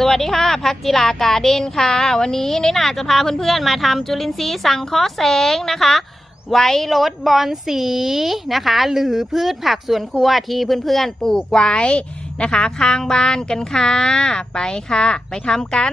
สวัสดีค่ะพักจิลาการเดนค่ะ วันนี้น้อยหนาจะพาเพื่อนๆมาทำจุลินทรีย์สังเคราะห์แสงนะคะ ไว้ลดบอลสีนะคะ หรือพืชผักสวนครัวที่เพื่อนๆปลูกไว้นะคะ ข้างบ้านกันค่ะ ไปค่ะ ไปทำกัน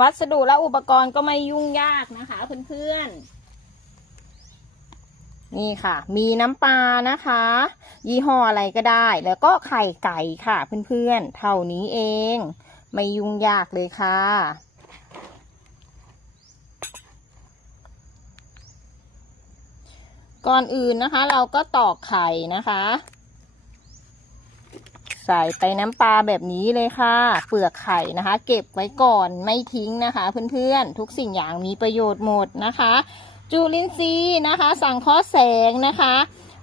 วัสดุและอุปกรณ์ก็ไม่ยุ่งยากนะคะเพื่อนๆ นี่ค่ะ มีน้ำปลานะคะ ยี่ห้ออะไรก็ได้ แล้วก็ไข่ไก่ค่ะเพื่อนๆ เท่านี้เอง ไม่ยุ่งยากเลยค่ะก่อนอื่นนะคะ เราก็ตอกไข่นะคะ ใส่ไปน้ำปลาแบบนี้เลยค่ะ เปลือกไข่นะคะ เก็บไว้ก่อนไม่ทิ้งนะคะ เพื่อนๆ ทุกสิ่งอย่างมีประโยชน์หมดนะคะ จุลินทรีย์นะคะ สังเคราะห์แสงนะคะ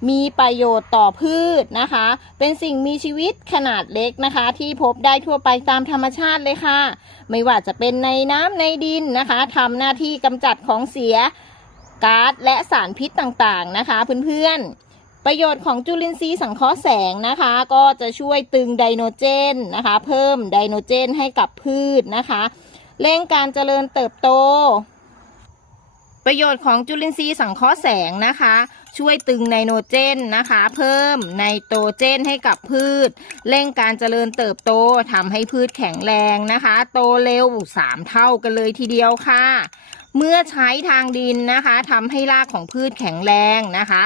มีประโยชน์ต่อพืชนะคะ เป็นสิ่งมีชีวิตขนาดเล็กนะคะ ที่พบได้ทั่วไปตามธรรมชาติเลยค่ะ ไม่ว่าจะเป็นในน้ำในดินนะคะทำหน้าที่กำจัดของเสียก๊าซและสารพิษต่างๆนะคะ เพื่อนๆ ประโยชน์ของจุลินทรีย์สังเคราะห์แสงนะคะ ก็จะช่วยตึงไดโนเจนนะคะ เพิ่มไดโนเจนให้กับพืชนะคะ เร่งการเจริญเติบโต ประโยชน์ของจุลินทรีย์สังเคราะห์แสงนะคะ ช่วยตึงไนโตรเจนนะคะ เพิ่มไนโตรเจนให้กับพืช เร่งการเจริญเติบโตทำให้พืชแข็งแรงนะคะ โตเร็วสามเท่ากันเลยทีเดียวค่ะเมื่อใช้ทางดินนะคะทำให้รากของพืชแข็งแรงนะคะ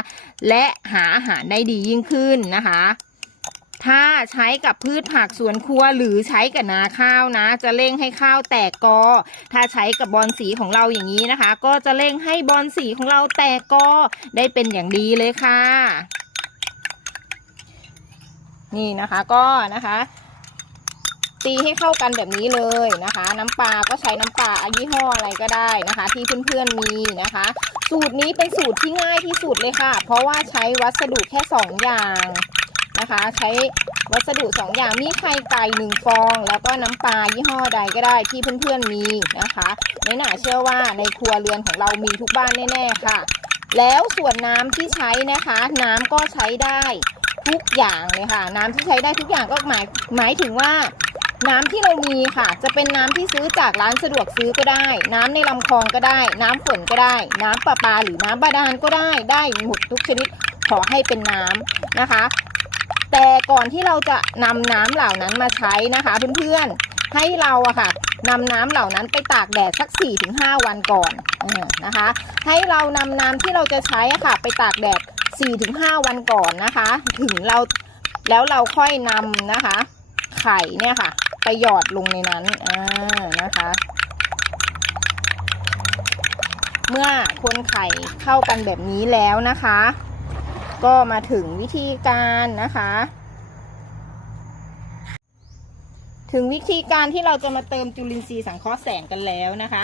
และหาอาหารได้ดียิ่งขึ้นนะคะ ถ้าใช้กับพืชผักสวนครัวหรือใช้กับนาข้าวนะ จะเร่งให้ข้าวแตกกอ ถ้าใช้กับบอลสีของเราอย่างนี้นะคะ ก็จะเร่งให้บอลสีของเราแตกกอได้เป็นอย่างดีเลยค่ะ นี่นะคะก็นะคะ ตีให้เข้ากันแบบนี้เลยนะคะ น้ำปลาก็ใช้น้ำปลายี่ห้ออะไรก็ได้นะคะ ที่เพื่อนๆมีนะคะ สูตรนี้เป็นสูตรที่ง่ายที่สุดเลยค่ะ เพราะว่าใช้วัสดุแค่สองอย่าง นะคะ ใช้วัสดุสองอย่างมีไข่ไก่หนึ่งฟอง แล้วก็น้ำปลายี่ห้อใดก็ได้ที่เพื่อนๆมีนะคะในหนาเชื่อว่าในครัวเรือนของเรามีทุกบ้านแน่ๆค่ะ แล้วส่วนน้ำที่ใช้นะคะ น้ำก็ใช้ได้ทุกอย่างเลยค่ะ น้ำที่ใช้ได้ทุกอย่างก็หมายหมายถึงว่าน้ำที่เรามีค่ะ จะเป็นน้ำที่ซื้อจากร้านสะดวกซื้อก็ได้ น้ำในลำคลองก็ได้ น้ำฝนก็ได้ น้ำประปาหรือน้ำบาดาลก็ได้ ได้หมดทุกชนิด ขอให้เป็นน้ำนะคะ แต่ก่อนที่เราจะนำน้ำเหล่านั้นมาใช้นะคะ เพื่อนๆ ให้เราอะค่ะนำน้ำเหล่านั้นไปตากแดดสัก 4-5 วันก่อนอนะคะ ให้เรานำน้ำที่เราจะใช้อะค่ะ ไปตากแดด 4-5 วันก่อนนะคะ ถึงเราแล้วเราค่อยนำนะคะ ไข่เนี่ยค่ะ ไปหยอดลงในนั้นอ่านะคะ เมื่อคนไข่เข้ากันแบบนี้แล้วนะคะ ก็มาถึงวิธีการนะคะ ถึงวิธีการที่เราจะมาเติมจุลินทรีย์สังเคราะห์แสงกันแล้วนะคะ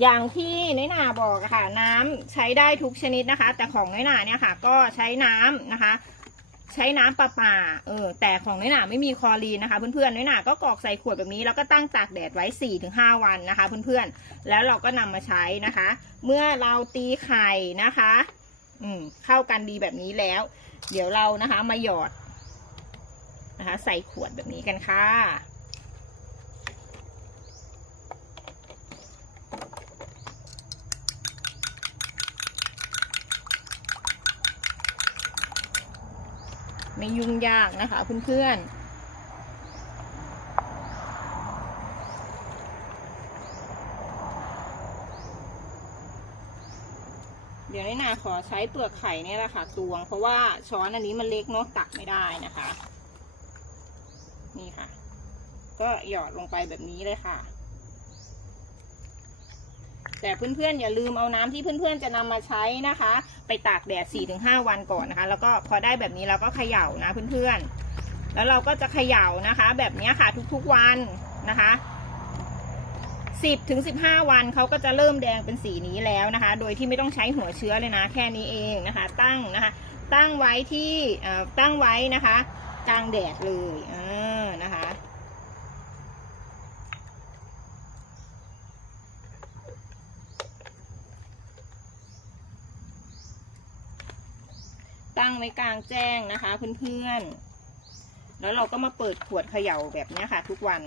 อย่างที่น้อยหนาบอกค่ะ น้ำใช้ได้ทุกชนิดนะคะ แต่ของน้อยหนาเนี่ยค่ะ ก็ใช้น้ำนะคะ ใช้น้ำประปาเออแต่ของน้อยหนาไม่มีคลอรีนนะคะ เพื่อนๆน้อยหนาก็กรอกใส่ขวดแบบนี้แล้วก็ตั้งตากแดดไว้ 4-5 วันนะคะ เพื่อนๆแล้วเราก็นำมาใช้นะคะ เมื่อเราตีไข่นะคะ อืมเข้ากันดีแบบนี้แล้ว เดี๋ยวเรานะคะมาหยอดนะคะ ใส่ขวดแบบนี้กันค่ะไม่ยุ่งยากนะคะเพื่อนๆ ดี๋ยวนี่นาขอใช้เปลือกไข่เนี่ยแหละค่ะตวง เพราะว่าช้อนอันนี้มันเล็กเนาะตักไม่ได้นะคะ นี่ค่ะ ก็หยอดลงไปแบบนี้เลยค่ะแต่เพื่อนๆอย่าลืมเอาน้ำที่เพื่อนๆจะนำมาใช้นะคะ ไปตากแดด 4-5 วันก่อนนะคะ แล้วก็พอได้แบบนี้เราก็เขย่านะเพื่อนๆ แล้วเราก็จะเขย่านะคะ แบบนี้ค่ะทุกๆวันนะคะ 10ถึง15 วันเขาก็จะเริ่มแดงเป็นสีนี้แล้วนะคะ โดยที่ไม่ต้องใช้หัวเชื้อเลยนะ แค่นี้เองนะคะ ตั้งนะคะ ตั้งไว้ที่ตั้งไว้นะคะ กลางแดดเลยเออนะคะ ตั้งไว้กลางแจ้งนะคะเพื่อนๆแล้วเราก็มาเปิดขวดเขย่าแบบนี้ค่ะ ทุกวัน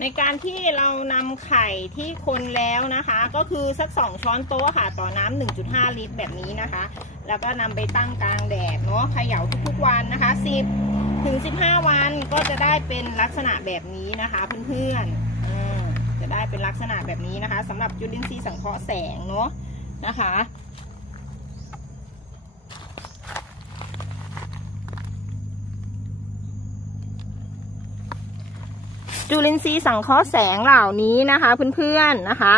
ในการที่เรานำไข่ที่คนแล้วนะคะ ก็คือสักสองช้อนโต๊ะค่ะ ต่อน้ำ1.5 ลิตรแบบนี้นะคะ แล้วก็นำไปตั้งกลางแดดเนาะเขย่าทุกๆวันนะคะ 10 ถึง 15 วันก็จะได้เป็นลักษณะแบบนี้นะคะเพื่อนๆจะได้เป็นลักษณะแบบนี้นะคะสำหรับจุลินทรีย์สังเคราะห์แสงเนาะนะคะ จุลินทรีย์สังเคราะห์แสงเหล่านี้นะคะเพื่อนๆนะคะ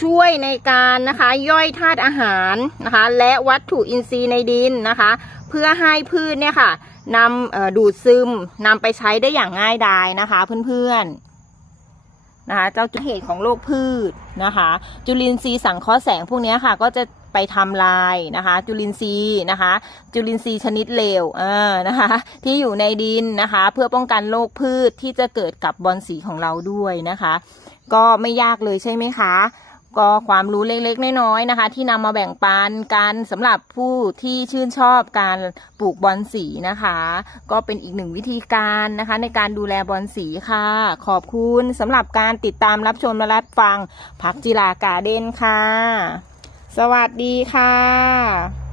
ช่วยในการนะคะย่อยธาตุอาหารนะคะ และวัตถุอินทรีย์ในดินนะคะ เพื่อให้พืชเนี่ยค่ะนำดูดซึมนำไปใช้ได้อย่างง่ายดายนะคะเพื่อนๆนะคะเจ้าจุดเหตุของโรคพืชนะคะ จุลินทรีย์สังเคราะห์แสงพวกนี้ค่ะ ก็จะ ไปทำลายนะคะ จุลินทรีย์นะคะ จุลินทรีย์ชนิดเลวเออนะคะ ที่อยู่ในดินนะคะ เพื่อป้องกันโรคพืชที่จะเกิดกับบอนสีของเราด้วยนะคะ ก็ไม่ยากเลยใช่ไหมคะก็ความรู้เล็กๆ น้อยๆนะคะ ที่นำมาแบ่งปันกันสำหรับผู้ที่ชื่นชอบการปลูกบอนสีนะคะ ก็เป็นอีกหนึ่งวิธีการนะคะ ในการดูแลบอนสีค่ะ ขอบคุณสำหรับการติดตามรับชมและรับฟังพักจิลากาเด้นค่ะ สวัสดีค่ะ